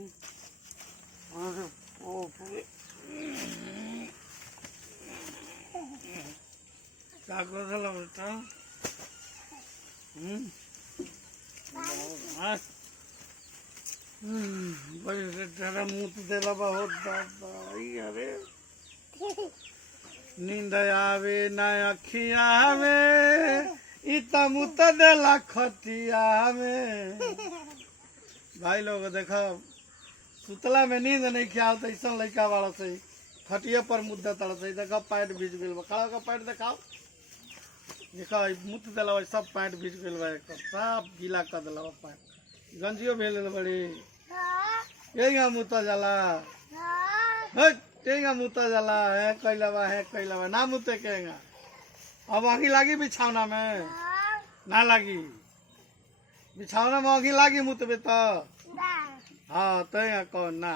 अरे बाप रे क्या कर रहा बेटा बड़ी तेरा मुंह तो देला बहुत दादा अरे नींद आवे ना अखिया में इतना मुत देला खटिया में। भाई लोग देखो सुतला में नींद नहीं ख्याल तो ऐसा लड़का वाला से खटिया पर मुद्दा तड़ से देखो पैंट भीज गल खड़ा का पैंट दिखाओ देखो मुत दिला सब पैंट भीज गल सब गीला कर दिला पैंट गंजियो भेल बड़ी यही मुता जाला तेगा मुता जाला है कैलवा ना मुते कहेगा अब आगी लागी बिछौना में ना लागी बिछौना में आगी लागी मुतबे तो हाँ तो कौन ना